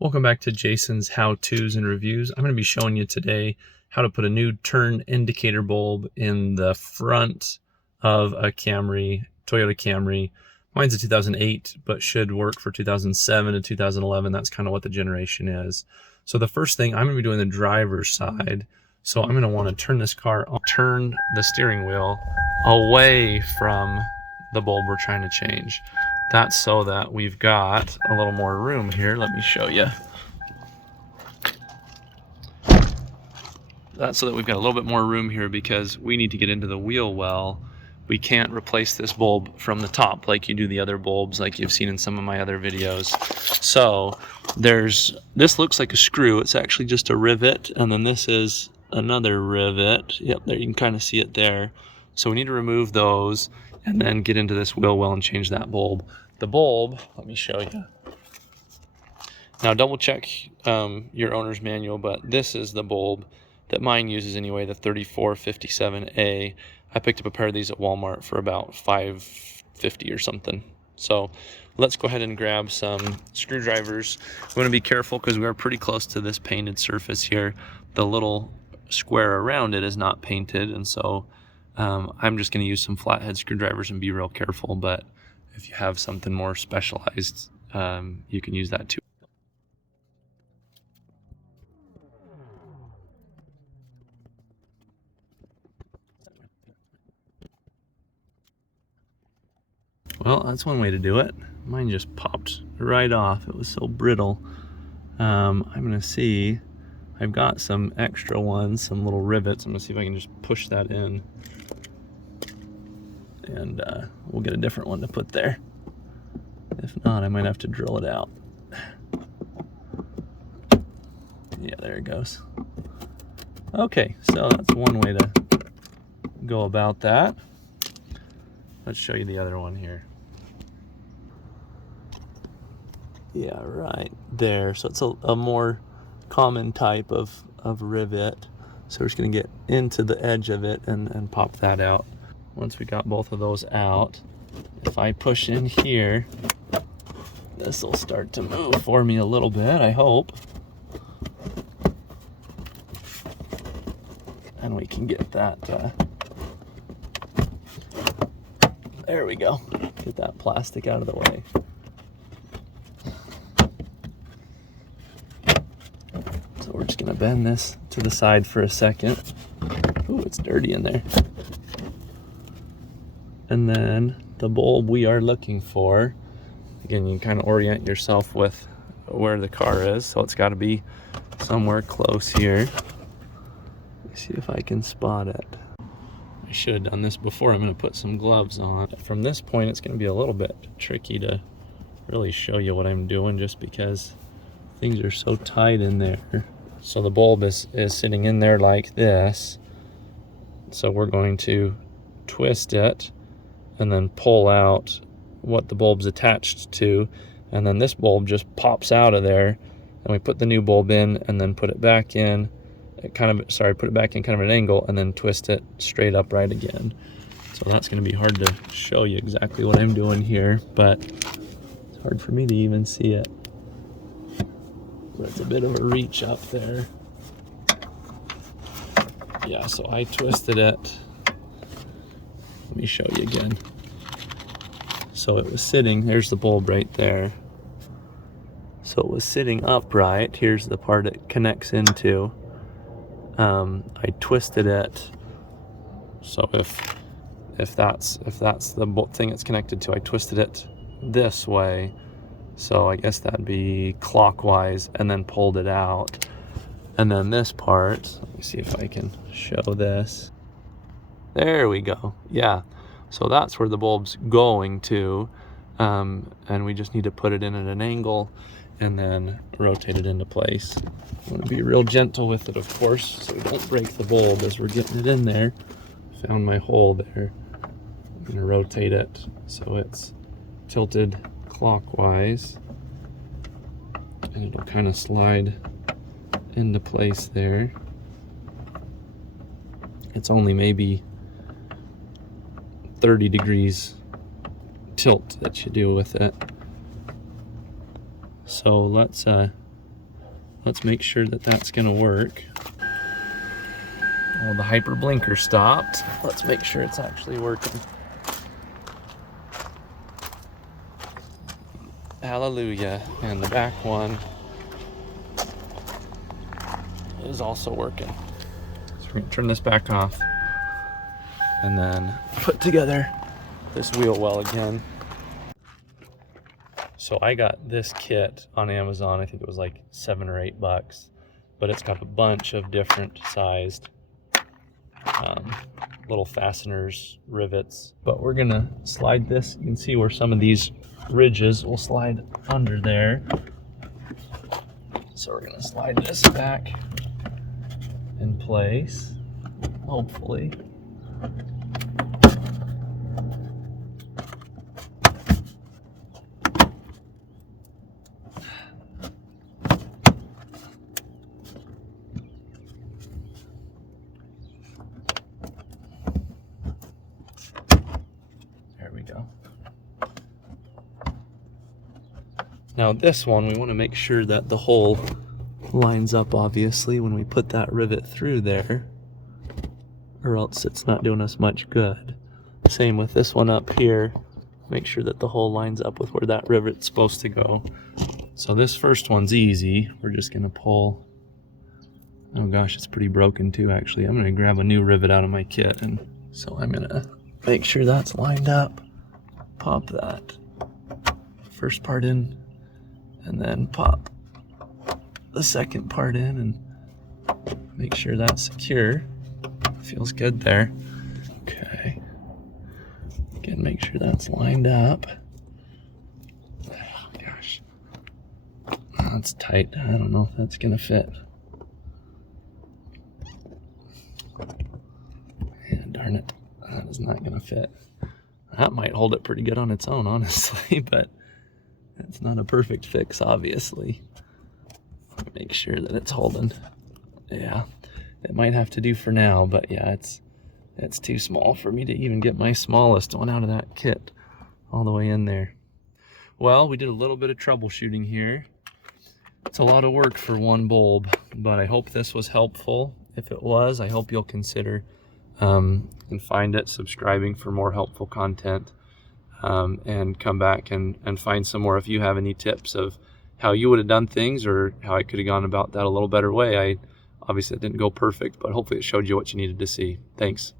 Welcome back to Jason's how-tos and reviews. I'm going to be showing you today how to put a new turn indicator bulb in the front of a Camry, Toyota Camry. Mine's a 2008, but should work for 2007 and 2011. That's kind of what the generation is. So the first thing, I'm going to be doing the driver's side. So I'm going to want to turn this car on, turn the steering wheel away from the bulb we're trying to change. That's so that we've got a little more room here. Let me show you. That's so that we've got a little bit more room here because we need to get into the wheel well. We can't replace this bulb from the top like you do the other bulbs like you've seen in some of my other videos. So this looks like a screw. It's actually just a rivet, and then this is another rivet. Yep, there you can kind of see it there. So we need to remove those and then get into this wheel well and change that bulb. The bulb, let me show you. Now double check your owner's manual, but this is the bulb that mine uses anyway, the 3457A. I picked up a pair of these at Walmart for about $5.50 or something. So let's go ahead and grab some screwdrivers. We want to be careful because we are pretty close to this painted surface here. The little square around it is not painted, and so I'm just going to use some flathead screwdrivers and be real careful, but if you have something more specialized, you can use that too. Well, that's one way to do it. Mine just popped right off. It was so brittle. I'm gonna see, I've got some extra ones, some little rivets. I'm gonna see if I can just push that in, and we'll get a different one to put there. If not, I might have to drill it out. Yeah, there it goes. Okay, so that's one way to go about that. Let's show you the other one here. Yeah, right there. So it's a more common type of rivet. So we're just gonna get into the edge of it and pop that out. Once we got both of those out, if I push in here, this will start to move for me a little bit, I hope. And we can get that, there we go. Get that plastic out of the way. So we're just gonna bend this to the side for a second. Ooh, it's dirty in there. And then the bulb we are looking for, again, you can kind of orient yourself with where the car is, so it's got to be somewhere close here. Let me see if I can spot it. I should have done this before. I'm going to put some gloves on. From this point, it's going to be a little bit tricky to really show you what I'm doing just because things are so tight in there. So the bulb is sitting in there like this. So we're going to twist it and then pull out what the bulb's attached to, and then this bulb just pops out of there, and we put the new bulb in and then put it back in, put it back in kind of an angle, and then twist it straight upright again. So that's going to be hard to show you exactly what I'm doing here, but it's hard for me to even see it. So it's a bit of a reach up there. Yeah, so I twisted it. Let me show you again. So it was sitting, there's the bulb right there. So it was sitting upright. Here's the part it connects into. I twisted it. So if that's the thing it's connected to, I twisted it this way. So I guess that'd be clockwise, and then pulled it out. And then this part, let me see if I can show this. There we go. Yeah. So that's where the bulb's going to, and we just need to put it in at an angle and then rotate it into place. I want to be real gentle with it, of course, so we don't break the bulb as we're getting it in there. Found my hole there. I'm going to rotate it so it's tilted clockwise, and it'll kind of slide into place there. It's only maybe 30 degrees tilt that you do with it. So let's let's make sure that that's gonna work. Oh, the hyper blinker stopped. Let's make sure it's actually working. Hallelujah. And the back one is also working. So we're gonna turn this back off and then put together this wheel well again. So I got this kit on Amazon. I think it was like $7 or $8, but it's got a bunch of different sized little fasteners, rivets. But we're gonna slide this. You can see where some of these ridges will slide under there. So we're gonna slide this back in place, hopefully. There we go. Now this one, we want to make sure that the hole lines up, obviously, when we put that rivet through there, or else it's not doing us much good. Same with this one up here. Make sure that the hole lines up with where that rivet's supposed to go. So this first one's easy. We're just going to pull. Oh gosh, it's pretty broken too, actually. I'm going to grab a new rivet out of my kit, and so I'm going to make sure that's lined up. Pop that first part in, and then pop the second part in, and make sure that's secure. Feels good there. Okay. Again, make sure that's lined up. Oh, gosh. That's tight. I don't know if that's gonna fit. Yeah, darn it. That is not gonna fit. That might hold it pretty good on its own, honestly, but it's not a perfect fix, obviously. Make sure that it's holding. Yeah, it might have to do for now, but yeah, it's too small for me to even get my smallest one out of that kit all the way in there. Well, we did a little bit of troubleshooting here. It's a lot of work for one bulb, but I hope this was helpful. If it was, I hope you'll consider and find it, subscribing for more helpful content, and come back and find some more if you have any tips of how you would have done things or how I could have gone about that a little better way. Obviously it didn't go perfect, but hopefully it showed you what you needed to see. Thanks.